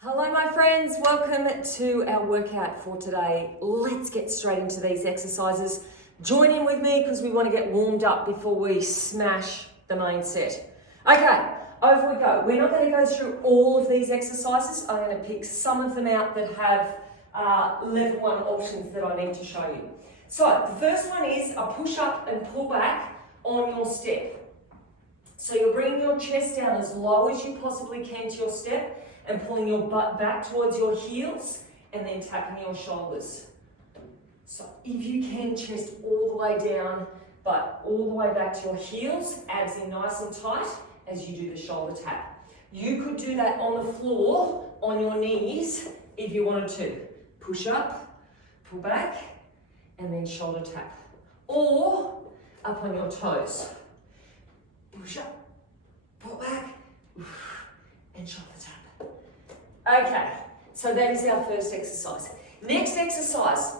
Hello my friends, welcome to our workout for today. Let's get straight into these exercises. Join in with me because we want to get warmed up before we smash the main set. Okay, over we go. We're not going to go through all of these exercises. I'm going to pick some of them out that have level 1 options that I need to show you. So the first one is a push up and pull back on your step. So you're bringing your chest down as low as you possibly can to your step and pulling your butt back towards your heels and then tapping your shoulders. So if you can, chest all the way down, but all the way back to your heels, abs in nice and tight as you do the shoulder tap. You could do that on the floor, on your knees, if you wanted to. Push up, pull back, and then shoulder tap. Or up on your toes. Push up, pull back, and shoulder tap. Okay, so that is our first exercise. Next exercise,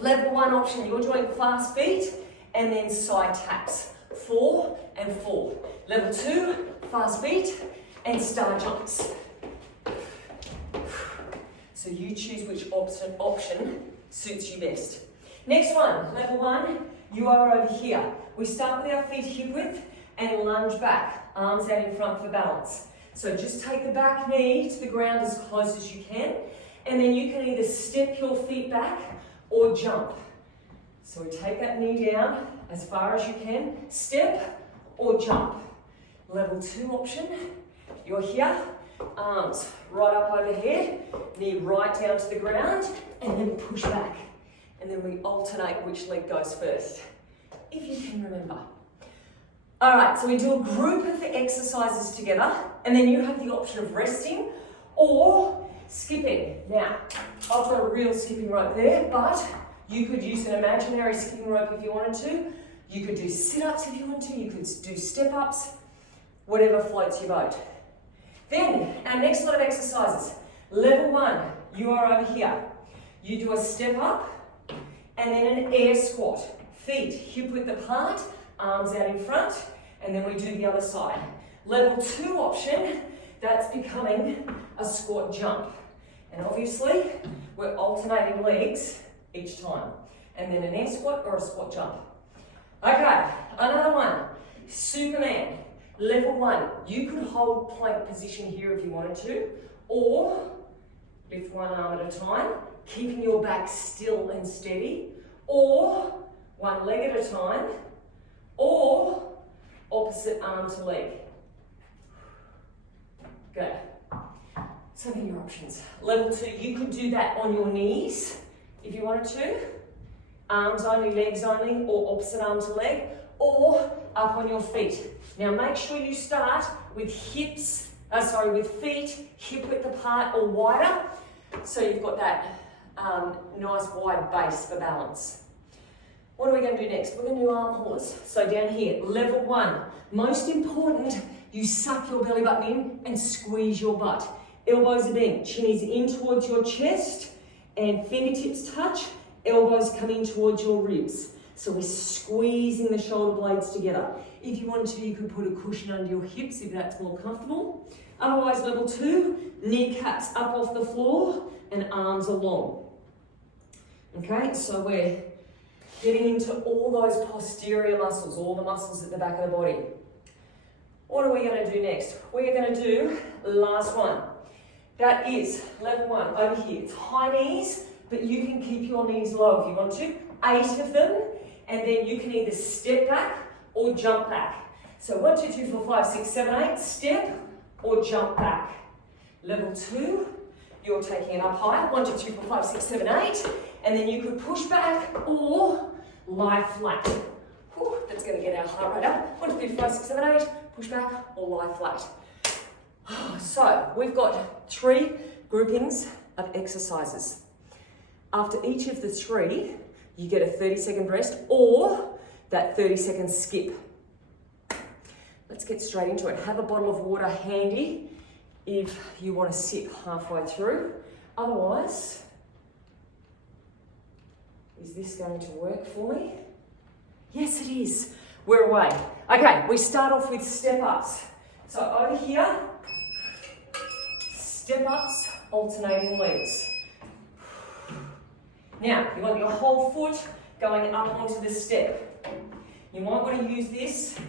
level 1 option, you're doing fast feet and then side taps. 4 and 4. Level 2, fast feet and star jumps. So you choose which option suits you best. Next one, level 1, you are over here. We start with our feet hip width and lunge back, arms out in front for balance. So just take the back knee to the ground as close as you can, and then you can either step your feet back or jump. So we take that knee down as far as you can, step or jump. Level 2 option, you're here, arms right up overhead, knee right down to the ground, and then push back. And then we alternate which leg goes first, if you can remember. All right, so we do a group of exercises together, and then you have the option of resting or skipping. Now, I've got a real skipping rope there, but you could use an imaginary skipping rope if you wanted to. You could do sit-ups if you want to. You could do step-ups, whatever floats your boat. Then, our next lot of exercises. Level 1, you are over here. You do a step-up and then an air squat. Feet hip width apart, arms out in front, and then we do the other side. Level 2 option, that's becoming a squat jump. And obviously, we're alternating legs each time. And then an air squat or a squat jump. Okay, another one, Superman. Level 1, you could hold plank position here if you wanted to, or lift one arm at a time, keeping your back still and steady, or one leg at a time, or opposite arm to leg. Good. So then your options. Level 2, you could do that on your knees if you wanted to. Arms only, legs only, or opposite arm to leg, or up on your feet. Now make sure you start with with feet hip width apart or wider, so you've got that nice wide base for balance. What are we going to do next? We're going to do arm haulers. So down here, level 1. Most important, you suck your belly button in and squeeze your butt. Elbows are bent, chin is in towards your chest and fingertips touch, elbows come in towards your ribs. So we're squeezing the shoulder blades together. If you wanted to, you could put a cushion under your hips if that's more comfortable. Otherwise, level 2, kneecaps up off the floor and arms along. Okay, so we're getting into all those posterior muscles, all the muscles at the back of the body. What are we going to do next? We're going to do last one. That is level 1 over here. It's high knees, but you can keep your knees low if you want to. 8 of them, and then you can either step back or jump back. So 1, 2, 3, 4, 5, 6, 7, 8, step or jump back. Level 2, you're taking it up high. 1, 2, 3, 4, 5, 6, 7, 8. And then you could push back or lie flat. Whew, that's going to get our heart rate up. 1, 2, 3, 4, 5, 6, 7, 8. Push back or lie flat. So we've got 3 groupings of exercises. After each of the 3, you get a 30-second rest or that 30-second skip. Let's get straight into it. Have a bottle of water handy if you want to sip halfway through. Otherwise, is this going to work for me? Yes, it is. We're away. Okay, we start off with step ups. So over here, Step-ups, alternating legs. Now, you want your whole foot going up onto the step. You might want to use this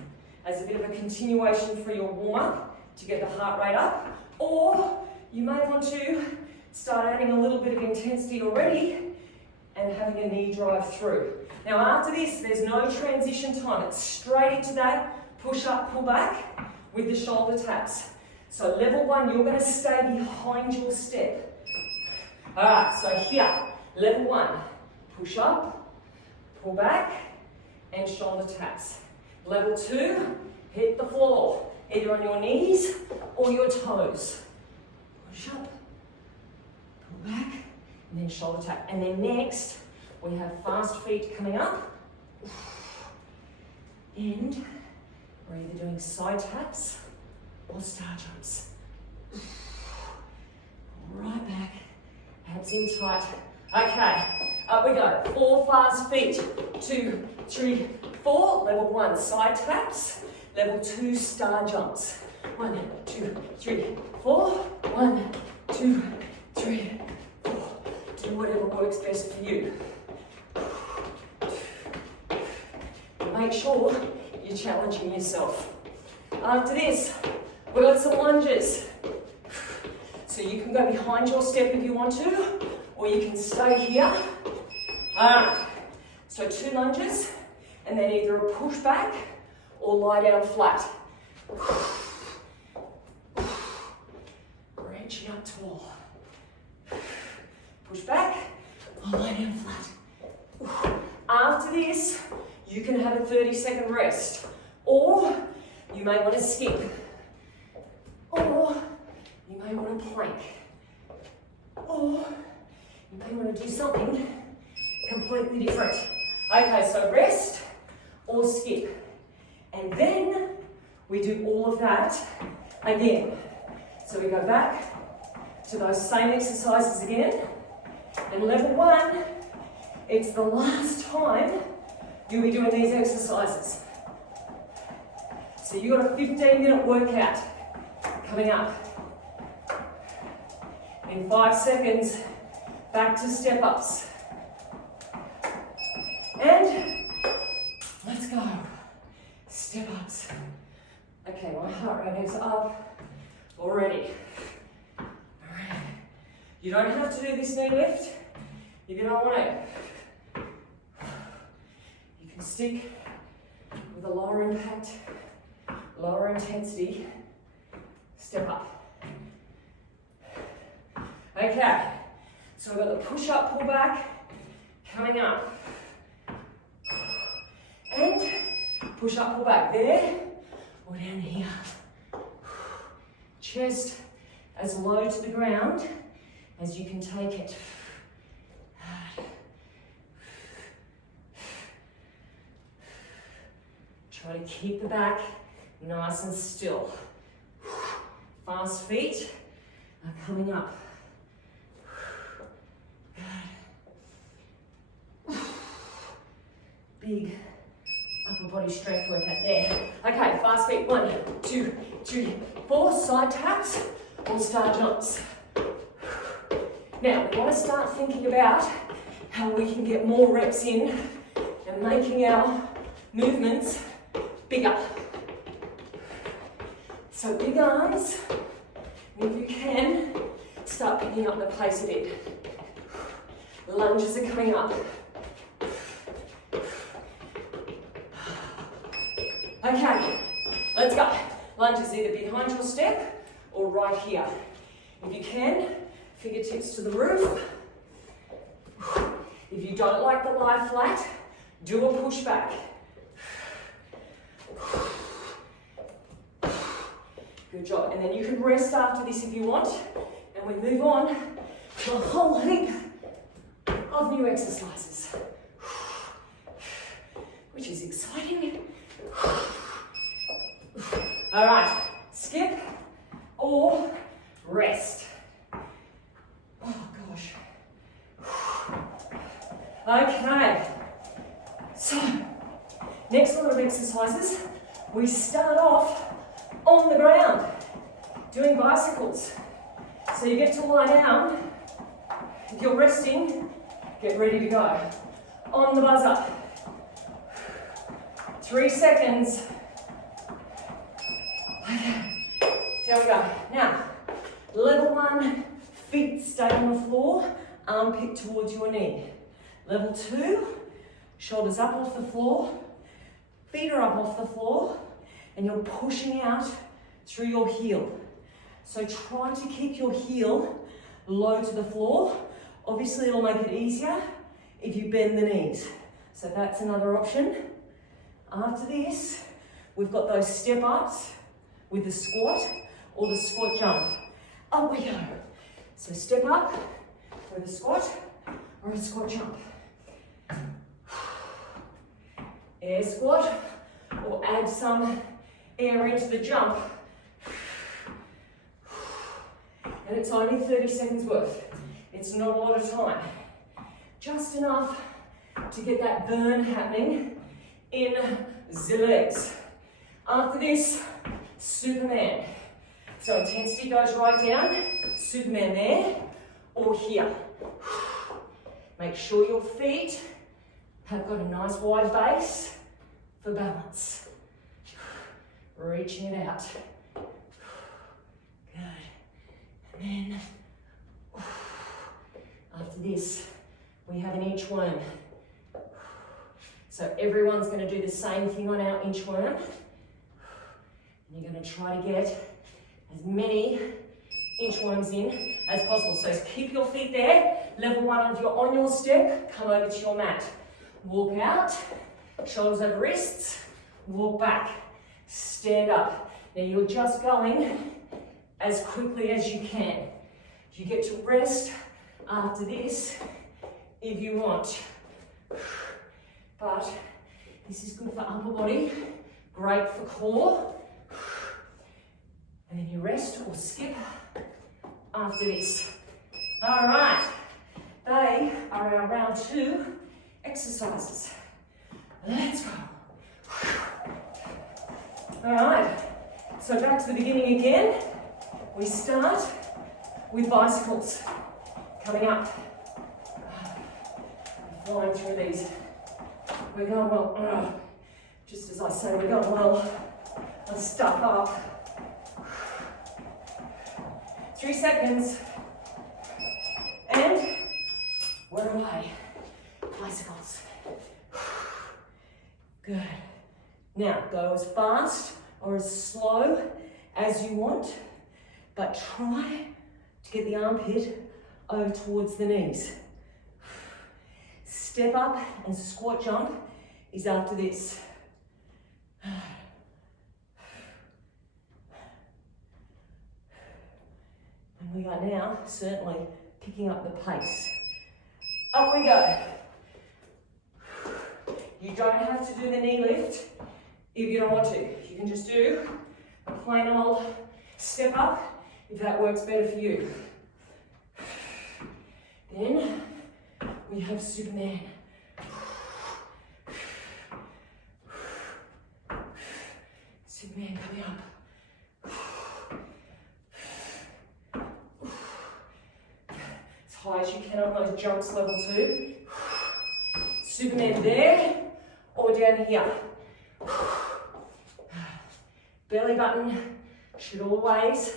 as a bit of a continuation for your warm-up to get the heart rate up, or you may want to start adding a little bit of intensity already and having a knee drive through. Now after this, there's no transition time. It's straight into that push up, pull back with the shoulder taps. So level 1, you're going to stay behind your step. All right, so here, level 1, push up, pull back, and shoulder taps. Level 2, hit the floor, either on your knees or your toes. Push up, pull back, and then shoulder tap. And then next, we have fast feet coming up. And we're either doing side taps or star jumps. Right back, abs in tight. Okay, up we go. 4 fast feet. 2, 3, 4. Level 1, side taps. Level 2, star jumps. 1, 2, 3, 4. 1, 2, 3, 4. Do whatever works best for you. Make sure you're challenging yourself. After this, we've got some lunges. So you can go behind your step if you want to, or you can stay here. Alright, so 2 lunges, and then either a push back or lie down flat. Branching up tall. Push back or lie down flat. After this, you can have a 30-second rest, or you may want to skip, or you may want to plank, or you may want to do something completely different. Okay, so rest or skip. And then we do all of that again. So we go back to those same exercises again. And level 1, it's the last time you'll be doing these exercises. So you've got a 15-minute workout coming up. In 5 seconds, back to step-ups. And let's go. Step-ups. Okay, my heart rate is up already. All right. You don't have to do this knee lift if you don't want to. You can stick with a lower impact, lower intensity step up. Okay, so we've got the push up, pull back coming up. And push up, pull back there or down here. Chest as low to the ground as you can take it. Try to keep the back nice and still. Fast feet are coming up. Big upper body strength workout there. Okay, fast feet. 1, 2, 3, 4. Side taps or star jumps. Now, we want to start thinking about how we can get more reps in and making our movements bigger. So big arms, and if you can, start picking up the pace a bit. Lunges are coming up. Okay, let's go. Lunges either behind your step or right here. If you can, fingertips to the roof. If you don't like the lie flat, do a push back. Good job. And then you can rest after this if you want. And we move on to a whole heap of new exercises, which is exciting. All right, skip or rest. Oh gosh. Okay, so next lot of exercises, we start off on the ground, doing bicycles. So you get to lie down. If you're resting, get ready to go. On the buzzer. 3 seconds. Okay, here we go. Now, level 1, feet stay on the floor, armpit towards your knee. Level 2, shoulders up off the floor, feet are up off the floor, and you're pushing out through your heel. So try to keep your heel low to the floor. Obviously, it'll make it easier if you bend the knees. So that's another option. After this, we've got those step ups with the squat or the squat jump. Up we go. So step up with a squat or a squat jump. Air squat, or add some air into the jump. And it's only 30 seconds worth. It's not a lot of time. Just enough to get that burn happening in the legs. After this, Superman. So intensity goes right down, Superman there or here. Make sure your feet have got a nice wide base for balance. Reaching it out. Good. And then, after this, we have an inchworm. So everyone's going to do the same thing on our inchworm. And you're going to try to get as many inchworms in as possible. So keep your feet there. Level 1, if you're on your step, come over to your mat. Walk out, shoulders over wrists, walk back, stand up. Now you're just going as quickly as you can. You get to rest after this if you want. But this is good for upper body, great for core. And then you rest or skip after this. All right, they are our round 2 exercises. Let's go. All right, so back to the beginning again. We start with bicycles. Coming up. Flying through these. We're going well. Just as I say, we're going well. Let's stuff up. 3 seconds. And we're away. Bicycles. Good. Now, go as fast or as slow as you want, but try to get the armpit over towards the knees. Step up and squat jump is after this. And we are now certainly picking up the pace. Up we go. You don't have to do the knee lift if you don't want to. You can just do a plain old step up if that works better for you. Then we have Superman. Superman coming up. As high as you can on those jumps, level 2. Superman there or down here. Belly button should always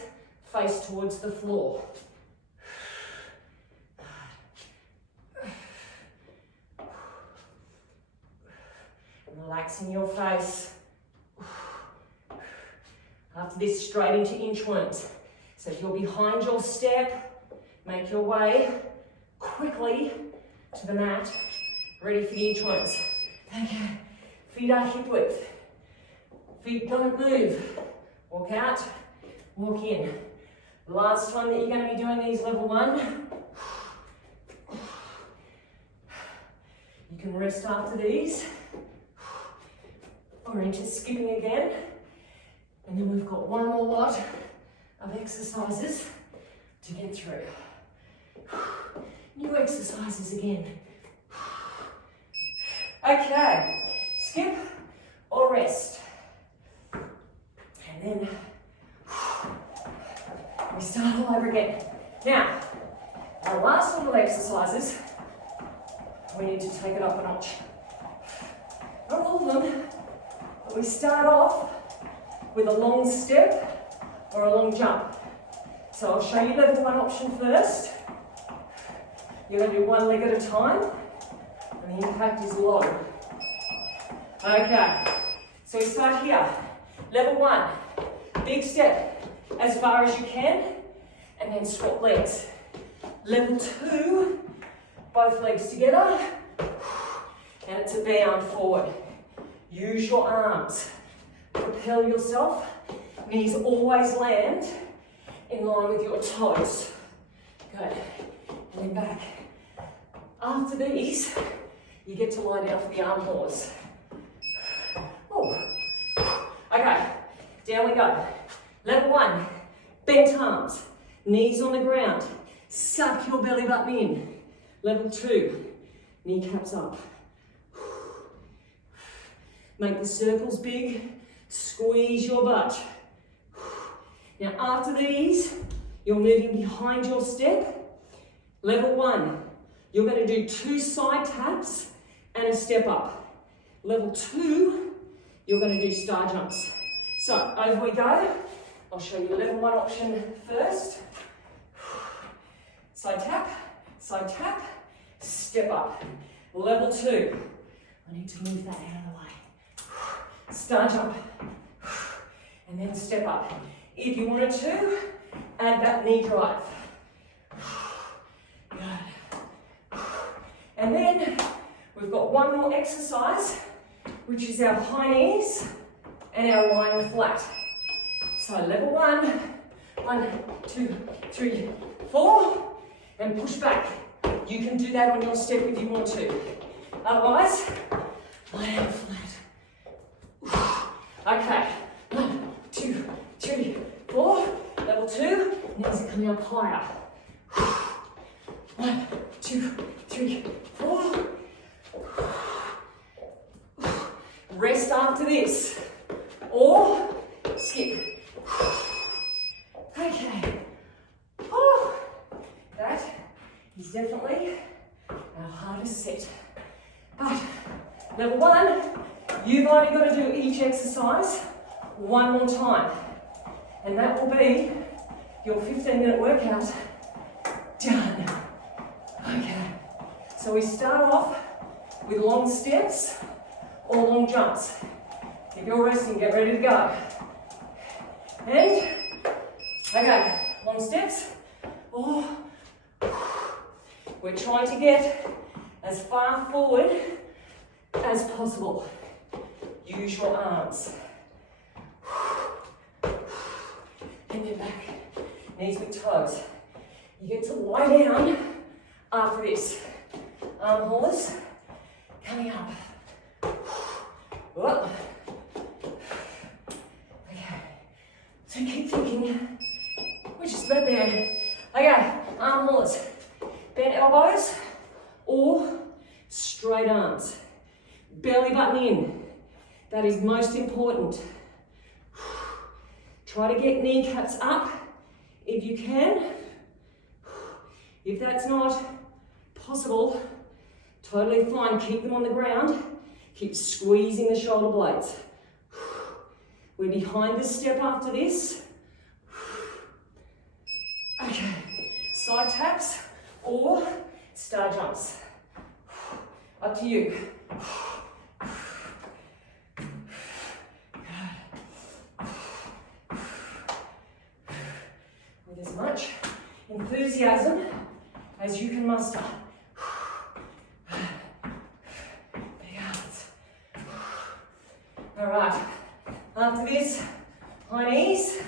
face towards the floor. Relaxing your face. After this, straight into inchworms. So if you're behind your step, make your way quickly to the mat, ready for the inchworms. Okay, feet are hip width. Feet don't move. Walk out, walk in. Last time that you're going to be doing these level 1. You can rest after these. Or into skipping again. And then we've got one more lot of exercises to get through. New exercises again. Okay, skip or rest. And then we start all over again. Now, our last little exercises, we need to take it up a notch. Not all of them, but we start off with a long step or a long jump. So I'll show you level 1 option first. You're going to do one leg at a time, and the impact is low. Okay, so we start here. Level 1, big step as far as you can, and then swap legs. Level 2, both legs together, and it's a bound forward. Use your arms. Propel yourself. Knees always land in line with your toes. Good. And then back. After these, you get to lie down for the arm pause. Oh. Okay, down we go. Level 1, bent arms, knees on the ground. Suck your belly button in. Level 2, kneecaps up. Make the circles big, squeeze your butt. Now after these, you're moving behind your step. Level 1, you're going to do 2 side taps and a step up. Level 2, you're going to do star jumps. So over we go. I'll show you level 1 option first. Side tap, step up. Level 2, I need to move that out of the way. Star jump, and then step up. If you wanted to, add that knee drive. Good. And then we've got one more exercise, which is our high knees and our lying flat. So level 1, 1, 2, 3, 4, and push back. You can do that on your step if you want to. Otherwise, lie down flat. Okay, 1, 2, 3, 4. Level 2, knees are coming up higher. 1, 2, 3, 4. Rest after this, or skip. Okay. Oh, that is definitely our hardest set. But level 1, you've only got to do each exercise one more time, and that will be your 15-minute workout done. Okay, so we start off with long steps or long jumps. If you're resting, get ready to go. And, okay, long steps. Oh, we're trying to get as far forward as possible. Use your arms. And then back, knees with toes. You get to lie down after this. Arm haulers coming up. Whoop. Okay, so keep thinking, we're just about there. Okay, arm haulers, bent elbows or straight arms. Belly button in, that is most important. Try to get kneecaps up if you can. If that's not possible, totally fine, keep them on the ground. Keep squeezing the shoulder blades. We're behind the step after this. Okay, side taps or star jumps. Up to you. With as much enthusiasm as you can muster. All right, after this, high knees,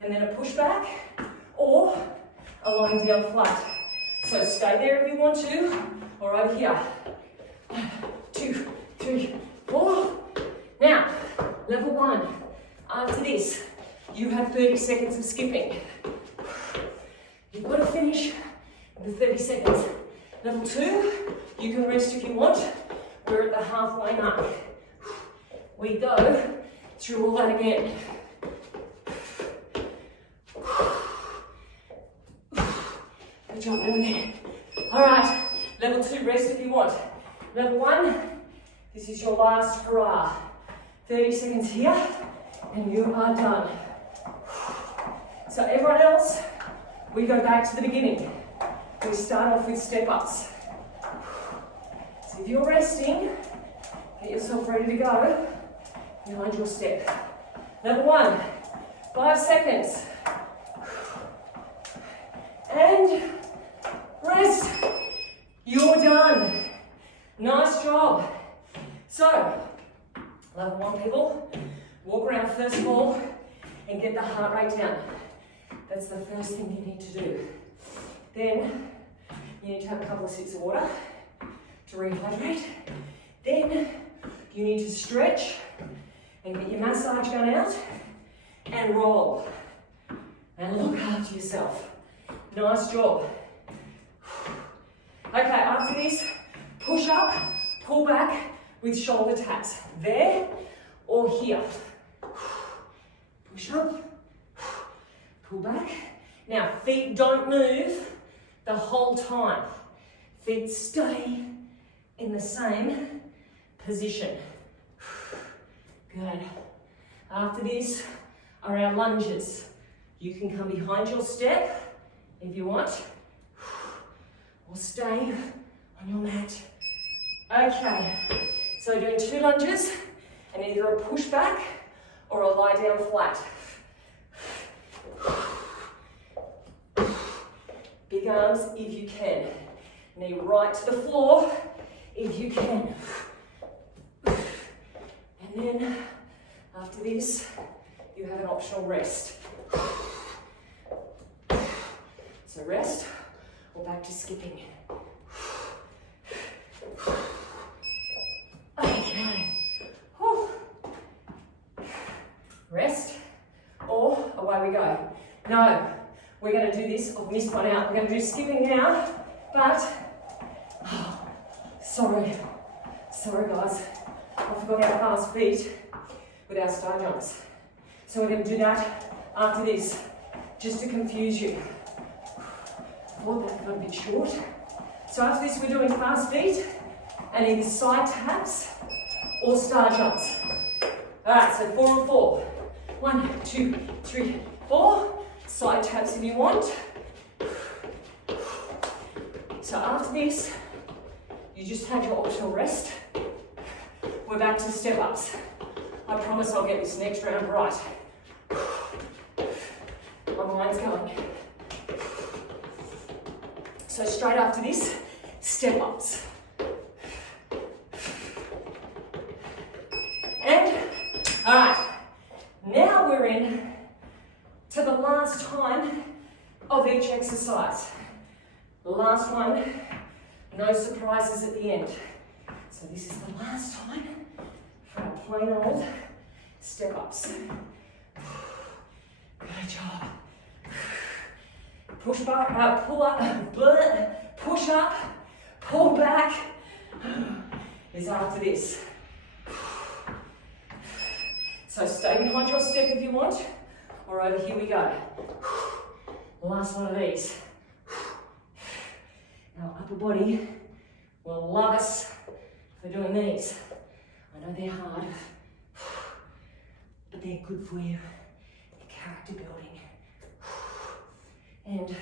and then a push back, or a lying down flat. So stay there if you want to, or over here. 1, 2, 3, 4. Now, level 1. After this, you have 30 seconds of skipping. You've got to finish the 30 seconds. Level 2, you can rest if you want. We're at the halfway mark. We go through all that again. Good job, Melanie. All right, level 2, rest if you want. Level 1, this is your last hurrah. 30 seconds here, and you are done. So everyone else, we go back to the beginning. We start off with step-ups. So if you're resting, get yourself ready to go behind your step. Level 1, 5 seconds. And rest. You're done. Nice job. So, level 1 people, walk around first of all and get the heart rate down. That's the first thing you need to do. Then, you need to have a couple of sips of water to rehydrate. Then, you need to stretch and get your massage gun out and roll. And look after yourself. Nice job. Okay, after this, push up, pull back with shoulder taps. There or here. Push up, pull back. Now, feet don't move the whole time. Feet stay in the same position. Good. After this are our lunges. You can come behind your step if you want, or stay on your mat. Okay, so doing 2 lunges and either a push back or a lie down flat. Big arms if you can. Knee right to the floor if you can. And then after this, you have an optional rest. So rest or back to skipping. Okay. Whew. Rest or away we go. No, we're going to do this. I've missed one out. We're going to do skipping now, but sorry guys, I forgot our fast feet with our star jumps. So we're going to do that after this, just to confuse you. I thought that got a bit short. So after this, we're doing fast feet and either side taps or star jumps. All right, so 4 and 4. 1, 2, 3, 4. Side taps if you want. So after this, you just had your optional rest. We're back to step ups. I promise I'll get this next round right. My mind's going. So straight after this, step ups. And, all right, now we're in to the last time of each exercise. The last one, no surprises at the end. So this is the last time for our plain old step ups. Good job. Push back, pull up, push up, pull back is after this. So stay behind your step if you want, or over here we go. Last one of these. Our upper body will love us for doing these. I know they're hard, but they're good for you. They're character building and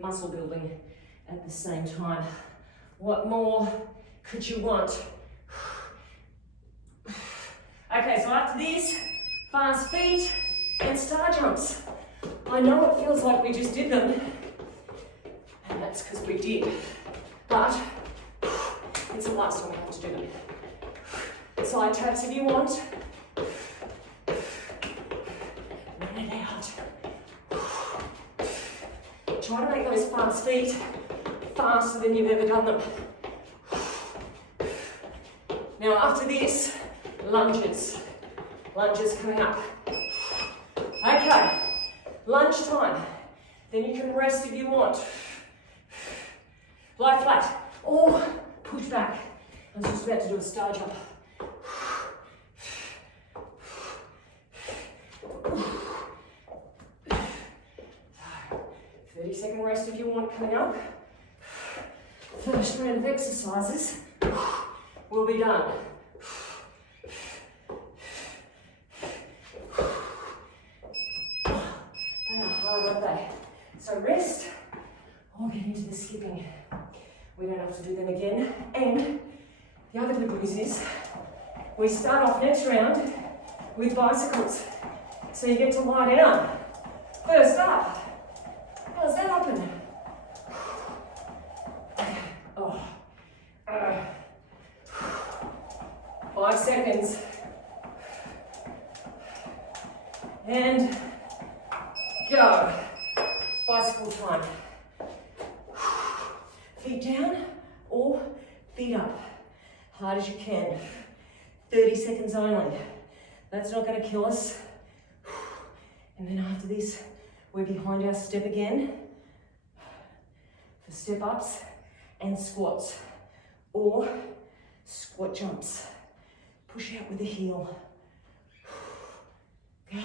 muscle building at the same time. What more could you want? Okay, so after this, fast feet and star jumps. I know it feels like we just did them, and that's because we did, but it's the last time we have to do them. Side taps if you want. Run it out. Try to make those fast feet faster than you've ever done them. Now after this, lunges. Lunges coming up. Okay, lunge time. Then you can rest if you want. Lie flat or push back. I was just about to do a star jump. 30 30-second rest if you want coming up. First round of exercises will be done. They are hard, aren't they? So rest or get into the skipping. We don't have to do them again. And the other good news is we start off next round with bicycles. So you get to lie down. First up. How does that happen? Oh. 5 seconds. And go. Bicycle time. Feet down or feet up. Hard as you can. 30 seconds only. That's not going to kill us. And then after this, we're behind our step again for step ups and squats or squat jumps. Push out with the heel. Good.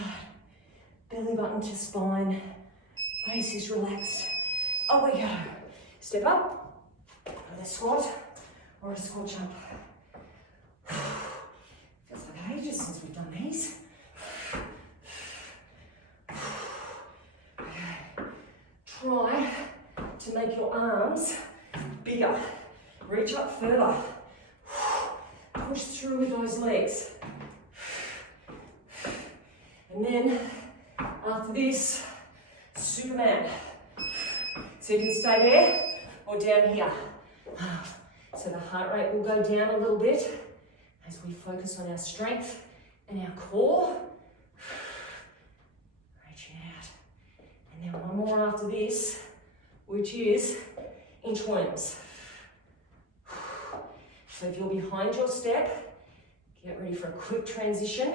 Belly button to spine. Face is relaxed. Oh, we go. Step up with a squat or a squat jump. Feels like ages since we've done these. Try to make your arms bigger. Reach up further. Push through with those legs. And then, after this, Superman. So you can stay there or down here. So the heart rate will go down a little bit as we focus on our strength and our core. Reaching out. And then one more after this, which is inchworms. So if you're behind your step, get ready for a quick transition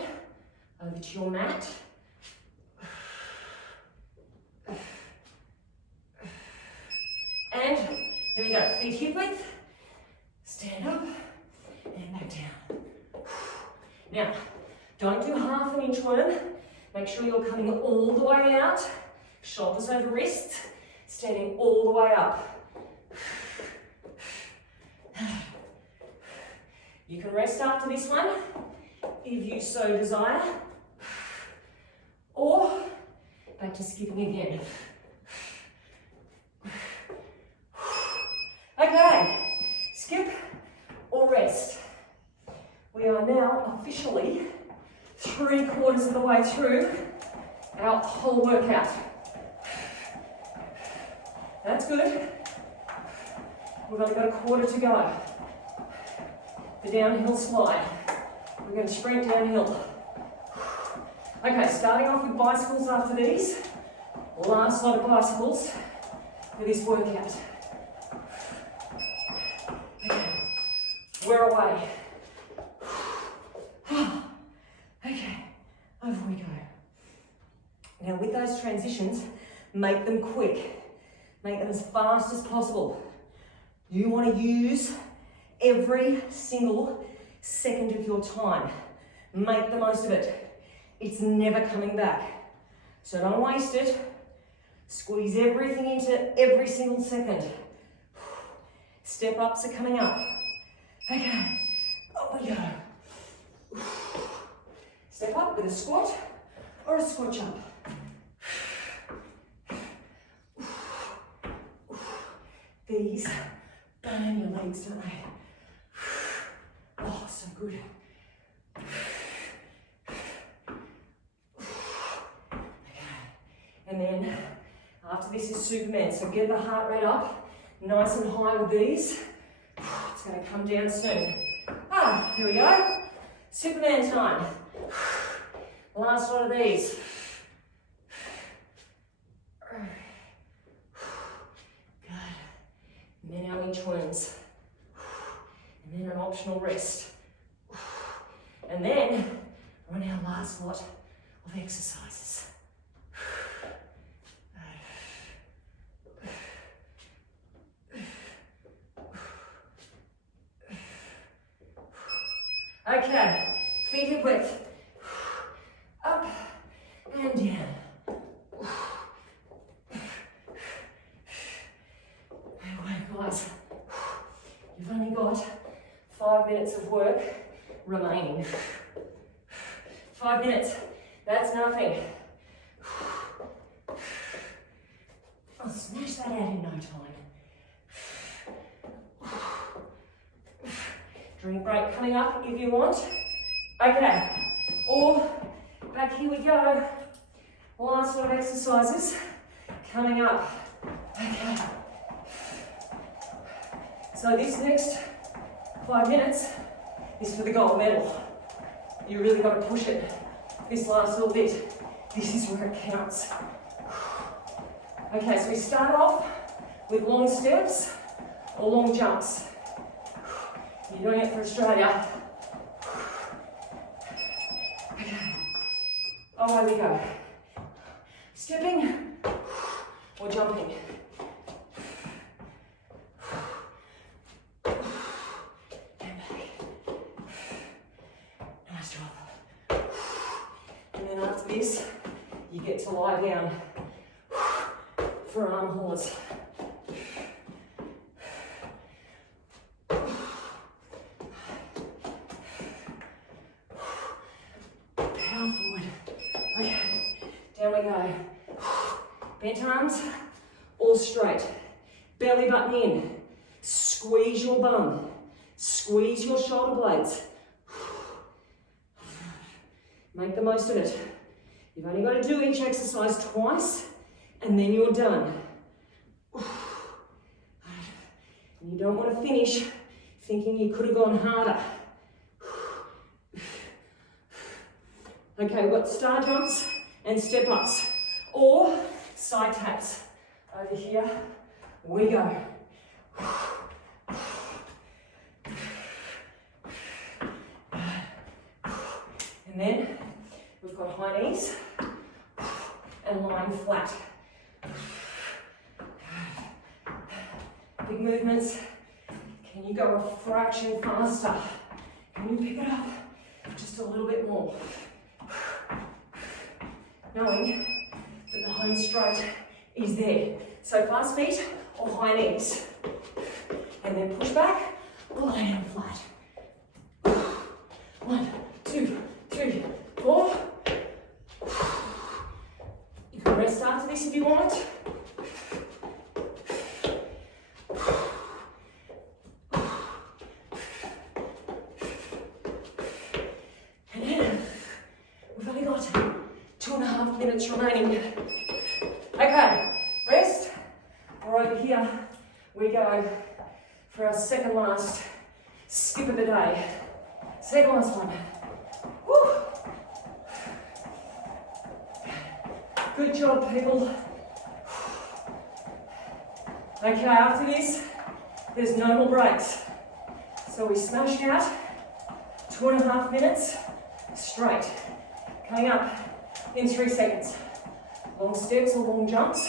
over to your mat. And here we go, feet hip width, stand up and back down. Now, don't do half an inchworm. Make sure you're coming all the way out, shoulders over wrists, standing all the way up. You can rest after this one, if you so desire, or back to skipping again. Okay, skip or rest. We are now officially 3/4 of the way through our whole workout. That's good. We've only got a quarter to go. The downhill slide. We're going to sprint downhill. Okay, starting off with bicycles after these. Last lot of bicycles for this workout. Okay, we're away. Okay, over we go. Now with those transitions, make them quick. Make them as fast as possible. You want to use every single second of your time. Make the most of it. It's never coming back. So don't waste it. Squeeze everything into every single second. Step ups are coming up. Okay, up we go. Step up with a squat or a squat jump. These burn your legs, don't they? Oh, so good. Okay. And then after this is Superman. So get the heart rate up, nice and high with these. It's going to come down soon. Here we go. Superman time. Last one of these. And then our inchworms. And then an optional rest. And then we're on our last lot of exercises. Okay, feet hip width. Up and down. minutes of work remaining. 5 minutes, that's nothing. I'll smash that out in no time. Drink break coming up if you want. Okay, or back here we go. Last lot of exercises coming up. Okay. So this next 5 minutes is for the gold medal. You really got to push it. This last little bit, this is where it counts. Okay, so we start off with long steps or long jumps. You're doing it for Australia. Okay, away we go. Stepping or jumping. And back. Nice job. And then after this, you get to lie down for arm holds. Power forward. Okay, down we go. Bent arms, all straight. Belly button in. Squeeze your bum. Squeeze your shoulder blades. Make the most of it. You've only got to do each exercise twice, and then you're done. And you don't want to finish thinking you could have gone harder. Okay, we've got star jumps and step ups, or side taps. Over here we go. And then we've got high knees and lying flat. Big movements. Can you go a fraction faster? Can you pick it up just a little bit more? Knowing that the home straight is there. So fast feet or high knees. And then push back or lay down flat. 1, 2, 3, 4. You can rest after this if you want. And then we've only got 2.5 minutes remaining. Okay, rest. We're over here. We go for our second last skip of the day. Second last one. Woo. Good job, people. Okay, after this, there's no more breaks. So we smash out 2.5 minutes straight. Coming up in 3 seconds. Long steps or long jumps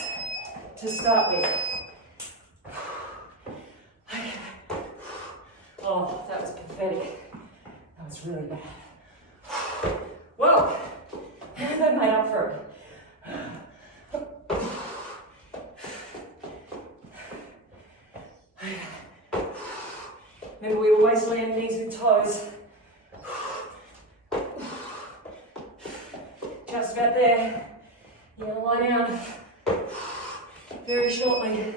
to start with. Okay. Oh, that was pathetic. That was really bad. Well, that made up for it. Remember, we always land knees with toes. Just about there. You're going to lie down very shortly.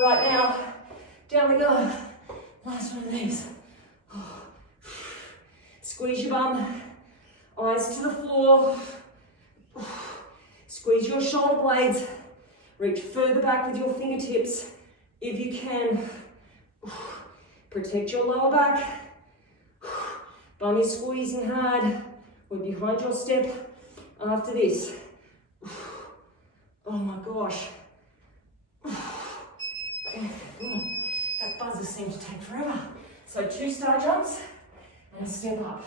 Right now, down we go. Last one of these. Squeeze your bum, eyes to the floor. Squeeze your shoulder blades. Reach further back with your fingertips if you can. Protect your lower back. Bum is squeezing hard. We're behind your step after this. Oh my gosh. That buzzer seems to take forever. So 2 star jumps and a step up.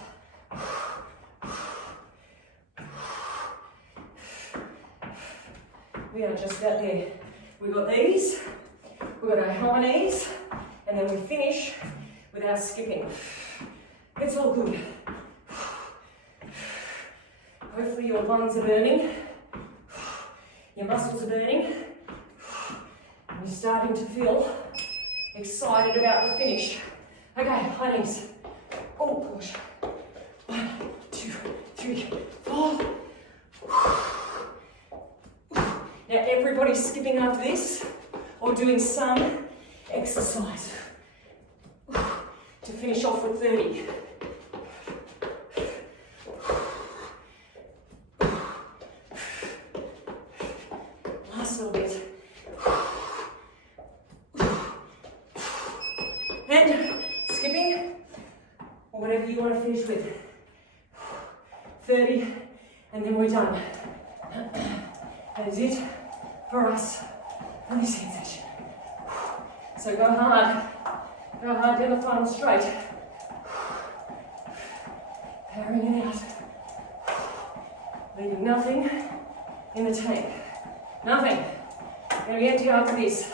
We are just about there. We've got these, we've got our high knees, and then we finish with our skipping. It's all good. Hopefully your lungs are burning, your muscles are burning, and you're starting to feel excited about the finish. Okay, high knees. Oh. Now everybody's skipping after this or doing some exercise to finish off with 30. Last little bit. And skipping, or whatever you want to finish with. 30, and then we're done. That is it for us on this hand section. So go hard down the final straight. Powering it out. Leaving nothing in the tank. Nothing. Gonna be empty after this.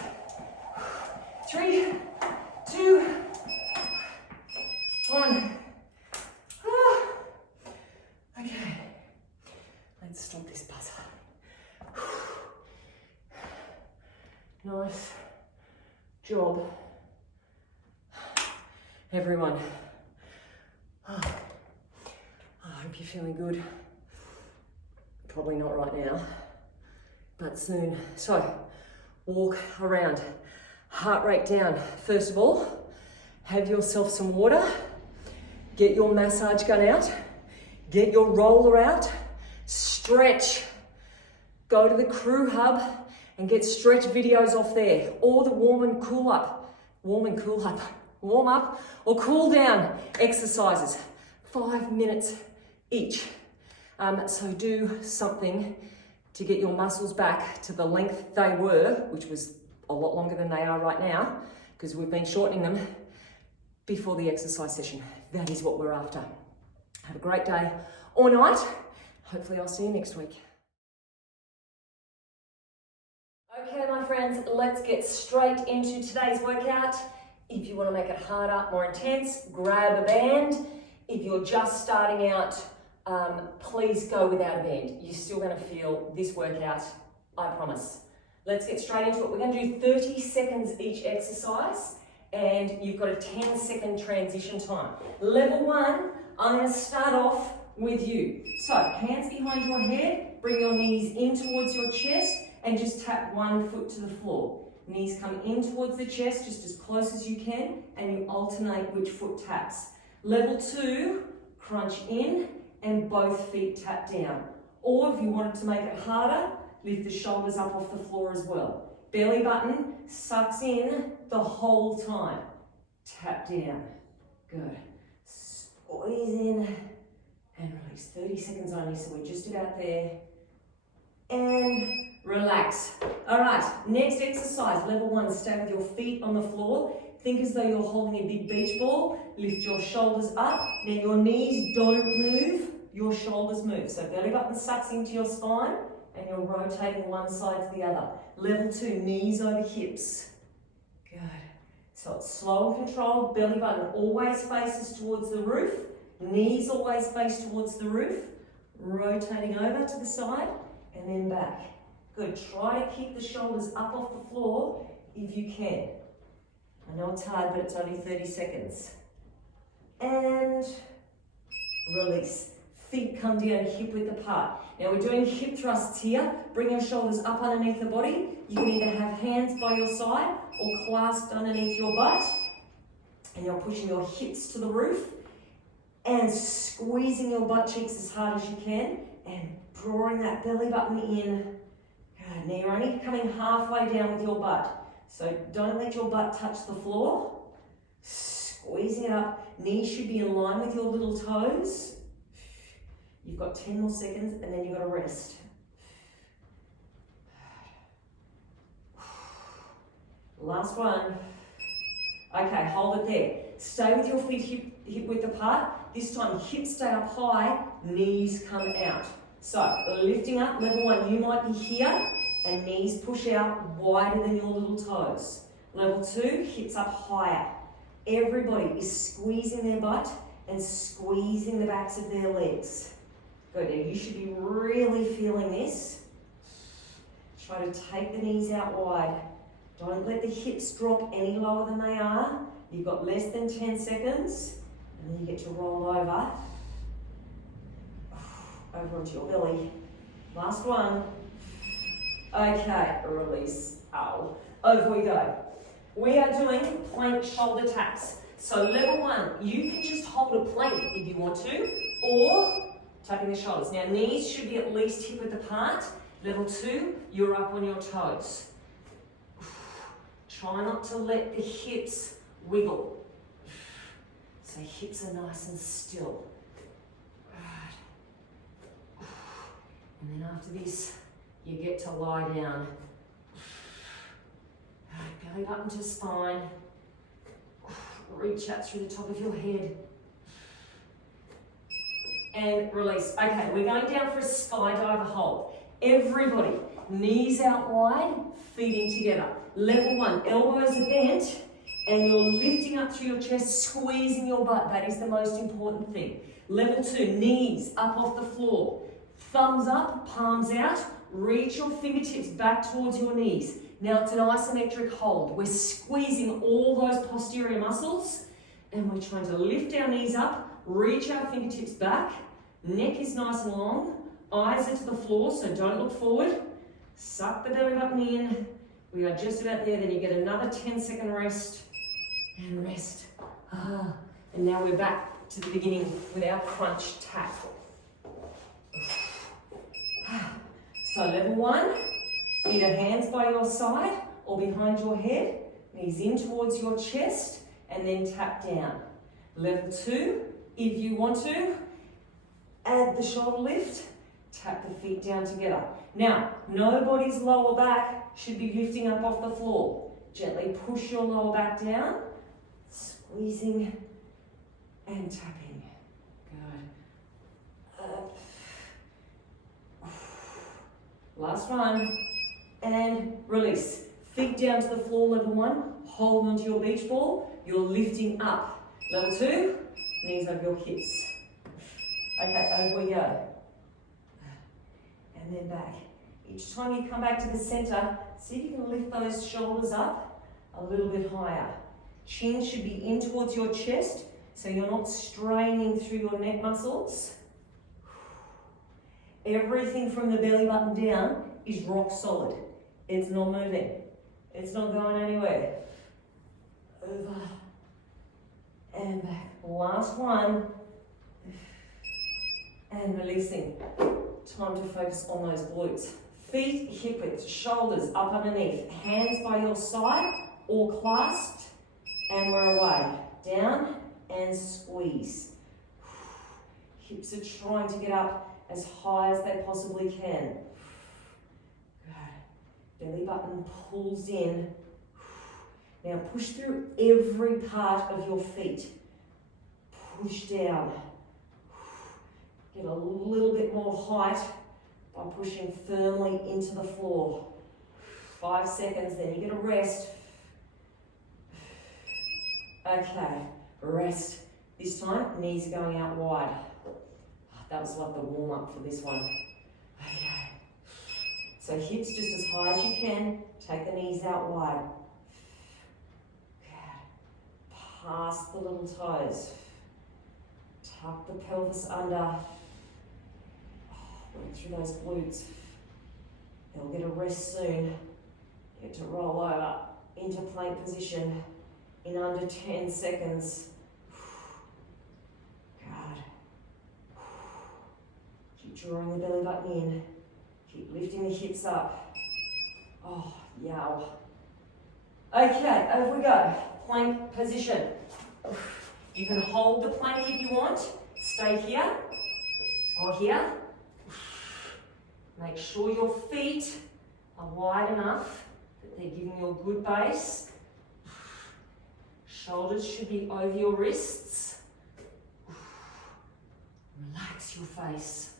3, 2, 1. Okay, let's stop this buzzer. Nice job, everyone. I hope you're feeling good. Probably not right now, but soon. So, walk around, heart rate down. First of all, have yourself some water, get your massage gun out, get your roller out, stretch. Go to the crew hub and get stretch videos off there, or the warm up or cool down exercises, 5 minutes each. So do something to get your muscles back to the length they were, which was a lot longer than they are right now, because we've been shortening them before the exercise session. That is what we're after. Have a great day or night. Hopefully I'll see you next week. Okay, my friends, let's get straight into today's workout. If you want to make it harder, more intense, grab a band. If you're just starting out, please go without a band. You're still going to feel this workout, I promise. Let's get straight into it. We're going to do 30 seconds each exercise, and you've got a 10-second transition time. Level 1, I'm going to start off with you. So, hands behind your head, bring your knees in towards your chest, and just tap one foot to the floor. Knees come in towards the chest, just as close as you can, and you alternate which foot taps. Level 2, crunch in, and both feet tap down. Or if you wanted to make it harder, lift the shoulders up off the floor as well. Belly button sucks in the whole time. Tap down. Good. Squeeze in and release. 30 seconds only, so we're just about there. And relax. All right, next exercise, level 1, stay with your feet on the floor. Think as though you're holding a big beach ball. Lift your shoulders up. Now your knees don't move, your shoulders move. So belly button sucks into your spine and you're rotating one side to the other. Level 2, knees over hips. Good. So it's slow and controlled. Belly button always faces towards the roof. Knees always face towards the roof. Rotating over to the side and then back. Good. Try to keep the shoulders up off the floor if you can. I know it's hard, but it's only 30 seconds. And release. Feet come down, hip width apart. Now we're doing hip thrusts here. Bring your shoulders up underneath the body. You can either have hands by your side or clasped underneath your butt. And you're pushing your hips to the roof and squeezing your butt cheeks as hard as you can and drawing that belly button in. Good. Now you're only coming halfway down with your butt. So don't let your butt touch the floor. Squeezing it up. Knees should be in line with your little toes. You've got 10 more seconds and then you've got to rest. Last one. Okay, hold it there. Stay with your feet hip width apart. This time hips stay up high, knees come out. So lifting up, level 1, you might be here and knees push out wider than your little toes. Level 2, hips up higher. Everybody is squeezing their butt and squeezing the backs of their legs. Good, now you should be really feeling this. Try to take the knees out wide. Don't let the hips drop any lower than they are. You've got less than 10 seconds, and then you get to roll over. over onto your belly. Last one. Okay, release. Ow. Over we go. We are doing plank shoulder taps. So level 1, you can just hold a plank if you want to, or tapping the shoulders. Now knees should be at least hip width apart. Level 2, you're up on your toes. Try not to let the hips wiggle. So hips are nice and still. Right. And then after this, you get to lie down. Right, belly button to spine. Reach out through the top of your head. And release. Okay, we're going down for a skydiver hold. Everybody, knees out wide, feet in together. Level 1, elbows are bent, and you're lifting up through your chest, squeezing your butt. That is the most important thing. Level 2, knees up off the floor. Thumbs up, palms out. Reach your fingertips back towards your knees. Now it's an isometric hold. We're squeezing all those posterior muscles, and we're trying to lift our knees up, reach our fingertips back. Neck is nice and long. Eyes are to the floor, so don't look forward. Suck the belly button in. We are just about there. Then you get another 10-second rest. And rest. And now we're back to the beginning with our crunch tap. So level 1, either hands by your side or behind your head. Knees in towards your chest and then tap down. Level 2, if you want to, add the shoulder lift. Tap the feet down together. Now, nobody's lower back should be lifting up off the floor. Gently push your lower back down, squeezing and tapping. Good. Up. Last one. And release. Feet down to the floor, level 1. Hold onto your beach ball. You're lifting up. Level 2, knees over your hips. Okay, over we go. And then back. Each time you come back to the center, see if you can lift those shoulders up a little bit higher. Chin should be in towards your chest, so you're not straining through your neck muscles. Everything from the belly button down is rock solid. It's not moving. It's not going anywhere. Over and back. Last one. And releasing. Time to focus on those glutes. Feet hip width, shoulders up underneath, hands by your side or clasped, and we're away. Down and squeeze. Hips are trying to get up as high as they possibly can. Good. Belly button pulls in. Now push through every part of your feet. Push down. Get a little bit more height by pushing firmly into the floor. 5 seconds, then you get a rest. Okay, rest. This time, knees are going out wide. That was like the warm-up for this one. Okay. So hips just as high as you can. Take the knees out wide. Good. Past the little toes. Tuck the pelvis under. Work through those glutes. They'll get a rest soon. Get to roll over into plank position in under 10 seconds. Good. Keep drawing the belly button in. Keep lifting the hips up. Oh, yow. Okay, over we go. Plank position. You can hold the plank if you want. Stay here or here. Make sure your feet are wide enough that they're giving you a good base. Shoulders should be over your wrists. Relax your face.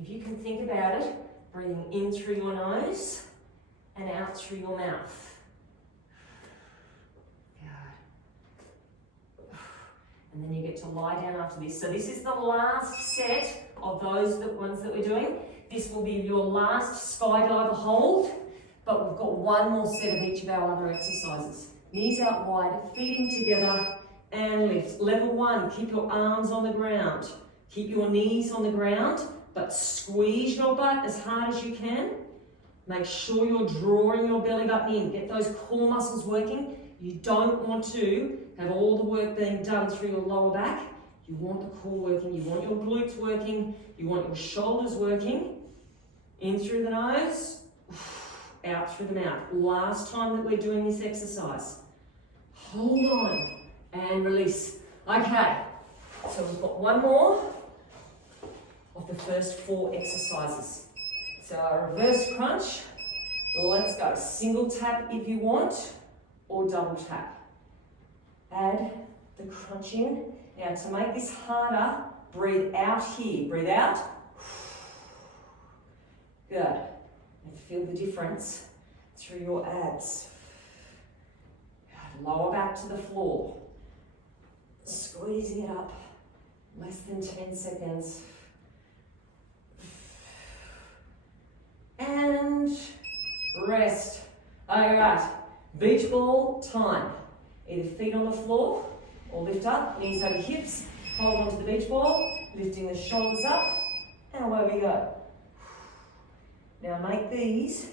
If you can think about it, breathing in through your nose and out through your mouth. Good. And then you get to lie down after this. So this is the last set of those ones that we're doing. This will be your last skydiver hold, but we've got one more set of each of our other exercises. Knees out wide, feet in together, and lift. Level 1, keep your arms on the ground. Keep your knees on the ground. but squeeze your butt as hard as you can. Make sure you're drawing your belly button in. Get those core muscles working. You don't want to have all the work being done through your lower back. You want the core working. You want your glutes working. You want your shoulders working. In through the nose, out through the mouth. Last time that we're doing this exercise. Hold on and release. Okay, so we've got one more of the first 4 exercises. So our reverse crunch, let's go. Single tap if you want, or double tap. Add the crunch in. Now to make this harder, breathe out here. Breathe out. Good. And feel the difference through your abs. Lower back to the floor. Squeezing it up. Less than 10 seconds. And rest. Alright, beach ball time. Either feet on the floor or lift up, knees over hips, hold on to the beach ball, lifting the shoulders up, and away we go. Now make these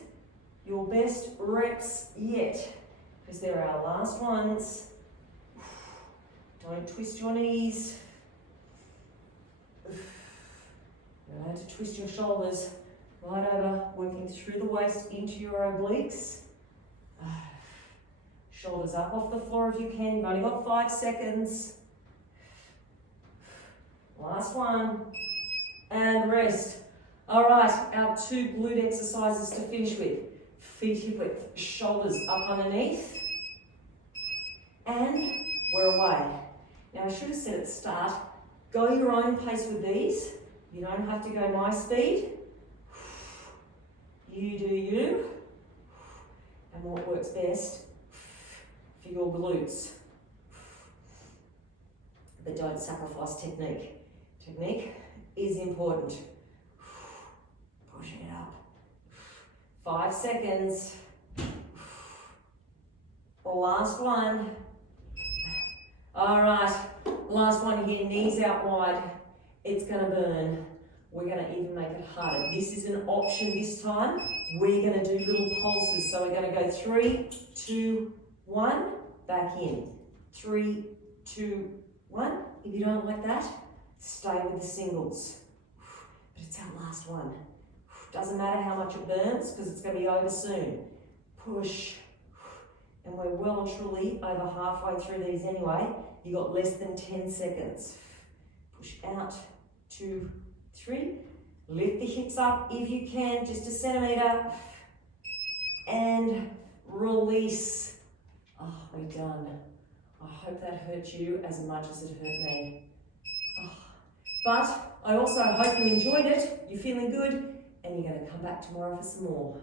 your best reps yet, because they're our last ones. Don't twist your knees. You're allowed to twist your shoulders right over, working through the waist into your obliques. Shoulders up off the floor if you can. You've only got 5 seconds. Last one. And rest. All right, our 2 glute exercises to finish with. Feet hip width, shoulders up underneath. And we're away. Now I should have said at the start, go your own pace with these. You don't have to go my speed. You do you. And what works best for your glutes. But don't sacrifice technique. Technique is important. Pushing it up. 5 seconds. Last one. All right, last one here, knees out wide. It's gonna burn. We're gonna even make it harder. This is an option this time. We're gonna do little pulses. So we're gonna go 3, 2, 1, back in. 3, 2, 1. If you don't like that, stay with the singles. But it's our last one. Doesn't matter how much it burns, because it's gonna be over soon. Push. And we're well and truly over halfway through these anyway. You got less than 10 seconds. Push out, 2, 3. Lift the hips up if you can, just a centimetre. And release. Oh, we're done. I hope that hurt you as much as it hurt me. Oh. But I also hope you enjoyed it, you're feeling good, and you're going to come back tomorrow for some more.